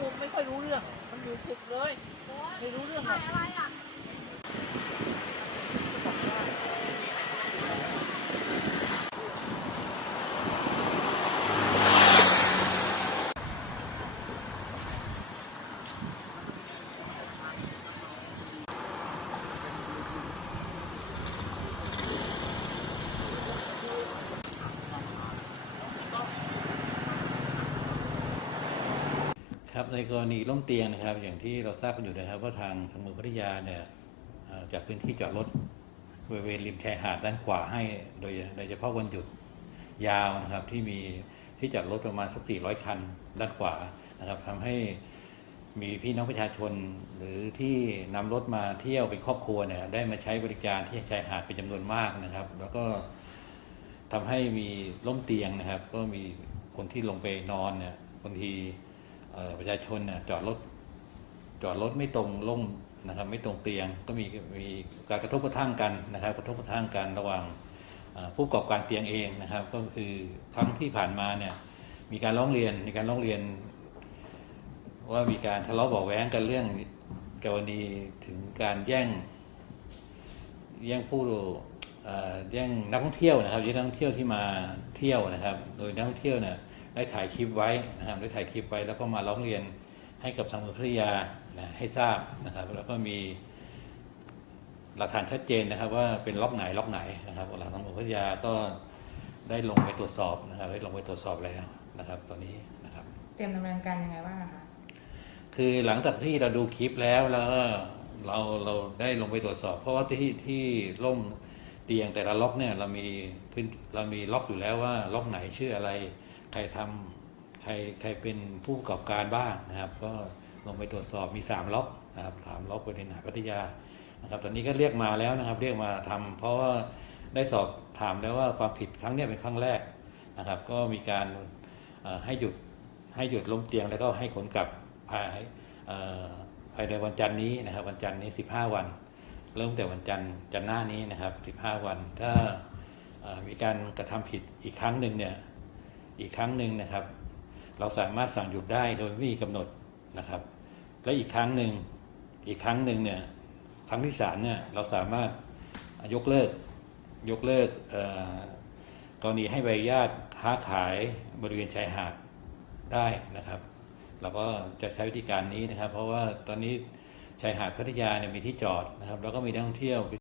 ผมไม่ค่อยรู้เรื่อง มันอยู่ฝุกเลย ไม่รู้เรื่องหรถ่าอกยอะไรอะ ครับในกรณีล่มเตียงนะครับ อย่างที่เราทราบกันอยู่นะครับว่าทางสมุทรพัทยาเนี่ยจัดพื้นที่จอดรถบริเวณริมชายหาดด้านขวาให้โดยโดยเฉพาะวันหยุดยาวนะครับที่มีที่จอดรถประมาณสัก 400 คันด้านขวานะครับทำให้มีพี่น้องประชาชน หรือที่นำรถมาเที่ยวเป็นครอบครัวเนี่ยได้มาใช้บริการที่ชายหาดเป็นจำนวนมากนะครับ แล้วก็ทำให้มีล่มเตียงนะครับ ก็มีคนที่ลงไปนอนเนี่ยบางที ประชาชนเนี่ยจอดรถจอดรถไม่ตรงล่มนะครับไม่ตรงเตียงก็มีมีการกระทบกระทั่งกันนะครับ กระทบกระทั่งกันระหว่างผู้ประกอบการเตียงเองนะครับ ก็คือครั้งที่ผ่านมาเนี่ยมีการร้องเรียนมีการร้องเรียน ว่ามีการทะเลาะเบาะแว้งกันเรื่องกรณีถึงการแย่งแย่งผู้แย่งนักท่องเที่ยวนะครับแย่งนักท่องเที่ยวที่มาเที่ยวนะครับ โดยนักท่องเที่ยวเนี่ย ได้ถ่ายคลิปไว้นะครับได้ถ่ายคลิปไว้แล้วก็มาร้องเรียนให้กับทางเมืองพัทยานะให้ทราบนะครับ แล้วก็มีหลักฐานชัดเจนนะครับว่าเป็นล็อกไหนล็อกไหนนะครับหลังทางเมืองพัทยาก็ได้ลงไปตรวจสอบนะครับ ได้ลงไปตรวจสอบแล้วนะครับ ตอนนี้นะครับ เตรียมดำเนินการยังไงบ้างอะคะคือหลังจากที่เราดูคลิปแล้วแล้วก็เราเราได้ลงไปตรวจสอบ เพราะว่าที่ที่ล่มเตียงแต่ละล็อกเนี่ยเรามีพื้นเรามีล็อกอยู่แล้วว่าล็อกไหนชื่ออะไร ใครทำใครใครเป็นผู้ประกอบการบ้างนะครับ ก็ลงไปตรวจสอบมีสามล็อกนะครับสามล็อกบริเวณหาดพัทยานะครับตอนนี้ก็เรียกมาแล้วนะครับ เรียกมาทำเพราะว่าได้สอบถามแล้วว่าความผิดครั้งนี้เป็นครั้งแรกนะครับ ก็มีการให้หยุดให้หยุดล้มเตียงแล้วก็ให้ขนกลับภายภายในวันจันทร์นี้นะครับ วันจันทร์นี้ 15 วัน เริ่มแต่วันจันทร์จันทร์หน้านี้นะครับ 15 วัน ถ้ามีการกระทำผิดอีกครั้งหนึ่งเนี่ย อีกครั้งหนึ่งนะครับ เราสามารถสั่งหยุดได้โดยไม่มีกำหนดนะครับ และอีกครั้งหนึ่งอีกครั้งหนึ่งเนี่ยครั้งที่สามเนี่ยเราสามารถยกเลิกยกเลิกเอ่อกรณีให้ใบอนุญาตค้าขายบริเวณชายหาดได้นะครับเราก็จะใช้วิธีการนี้นะครับ เพราะว่าตอนนี้ชายหาดพัทยาเนี่ยมีที่จอดนะครับ แล้วก็มีนักท่องเที่ยว